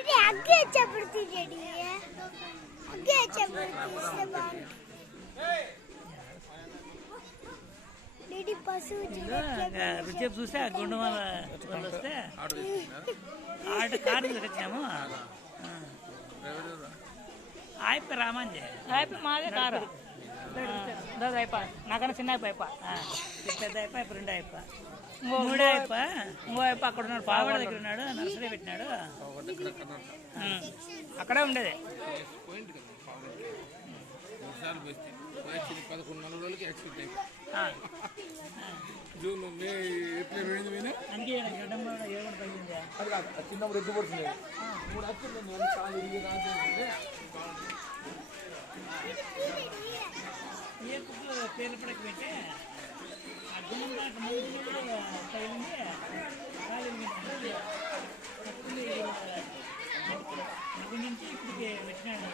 ఇది అగ్గి వచ్చేప్పుడు తీయండి అగ్గి వచ్చేప్పుడు తీస్తే బాగుంటుంది ఇది పశువు చూడట్లే రుచి చూస్తే ఆ గుండు వాళ్ళ వాళ్ళు వస్తే ఆట కారు వచ్చాము అయిపోయి రామంజే అయిపోయి మాదే కారు దాదా అయిపోయి నాకన్నా చిన్న అయిపోయి పెద్ద అయిపోయి ఇప్పుడు రెండు అయిపోయి ఇంకో మూడే అయిపోయి ఇంకో అయిపోయి అక్కడ ఉన్నాడు పావాడ దగ్గర ఉన్నాడు నర్సరీ పెట్టినాడు. అక్కడే ఉండేది. పదకొండు నెలల రోజులకి యాక్సిడెంట్ అయిపోయింది ఆ, జూన్ మే ఏప్రిల్ రెండు చిన్నప్పుడు పడుతుంది. మూడు అక్కలు పేర్లపడకు పెట్టి ఆ గుమ్మం దాకా ముందు తగిలింది కాలింది గుండి నుంచి ఇప్పటికి పెట్టినాడు